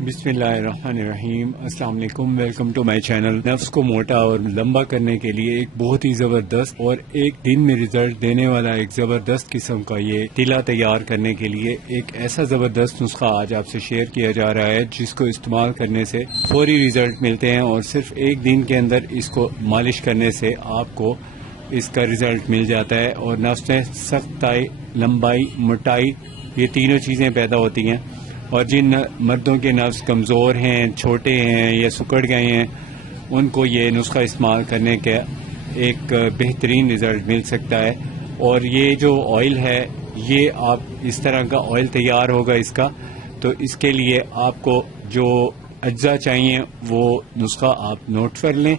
बिस्मिल्लाहिर्रहमानिर्रहीम। अस्सलाम वालेकुम, वेलकम टू माय चैनल। नफ्स को मोटा और लंबा करने के लिए एक बहुत ही ज़बरदस्त और एक दिन में रिजल्ट देने वाला एक ज़बरदस्त किस्म का ये टीला तैयार करने के लिए एक ऐसा ज़बरदस्त नुस्खा आज आपसे शेयर किया जा रहा है जिसको इस्तेमाल करने से फौरी रिजल्ट मिलते हैं और सिर्फ एक दिन के अंदर इसको मालिश करने से आपको इसका रिजल्ट मिल जाता है और नफ्स में सख्ताई, लंबाई, मोटाई ये तीनों चीज़ें पैदा होती हैं। और जिन मर्दों के नफ्स कमज़ोर हैं, छोटे हैं या सुकड़ गए हैं, उनको ये नुस्खा इस्तेमाल करने का एक बेहतरीन रिज़ल्ट मिल सकता है। और ये जो ऑयल है, ये आप इस तरह का ऑयल तैयार होगा इसका, तो इसके लिए आपको जो अज्जा चाहिए वो नुस्खा आप नोट कर लें।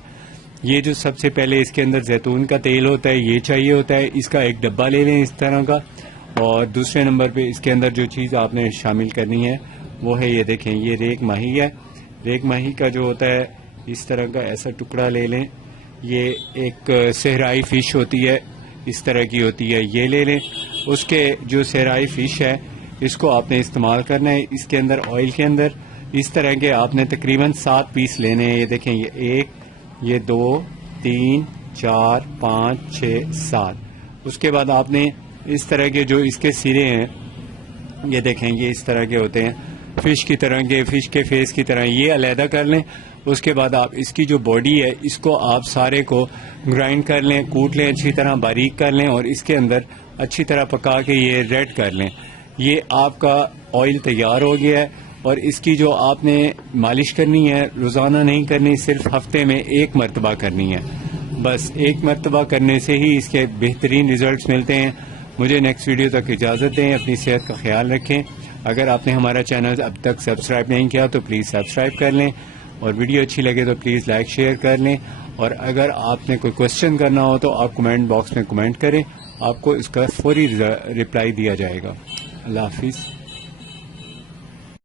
ये जो सबसे पहले इसके अंदर जैतून का तेल होता है, ये चाहिए होता है, इसका एक डब्बा ले लें इस तरह का। और दूसरे नंबर पे इसके अंदर जो चीज़ आपने शामिल करनी है वो है, ये देखें, ये रेक माही है। रेक माही का जो होता है इस तरह का ऐसा टुकड़ा ले लें। ये एक सहराई फ़िश होती है, इस तरह की होती है, ये ले लें। उसके जो सहराई फ़िश है इसको आपने इस्तेमाल करना है। इसके अंदर ऑयल के अंदर इस तरह के आपने तकरीबन 7 पीस लेने हैं। ये देखें, ये 1, ये 2, 3, 4, 5, 6, 7। उसके बाद आपने इस तरह के जो इसके सिरे हैं, ये देखें, ये इस तरह के होते हैं, फिश की तरह के, फिश के फेस की तरह, ये अलहदा कर लें। उसके बाद आप इसकी जो बॉडी है इसको आप सारे को ग्राइंड कर लें, कूट लें, अच्छी तरह बारीक कर लें और इसके अंदर अच्छी तरह पका के ये रेड कर लें। ये आपका ऑयल तैयार हो गया है। और इसकी जो आपने मालिश करनी है, रोज़ाना नहीं करनी, सिर्फ हफ्ते में 1 मरतबा करनी है। बस 1 मरतबा करने से ही इसके बेहतरीन रिजल्ट्स मिलते हैं। मुझे नेक्स्ट वीडियो तक इजाज़त दें। अपनी सेहत का ख्याल रखें। अगर आपने हमारा चैनल अब तक सब्सक्राइब नहीं किया तो प्लीज़ सब्सक्राइब कर लें और वीडियो अच्छी लगे तो प्लीज़ लाइक शेयर कर लें। और अगर आपने कोई क्वेश्चन करना हो तो आप कमेंट बॉक्स में कमेंट करें, आपको इसका फौरी रिप्लाई दिया जाएगा। अल्लाह हाफिज़।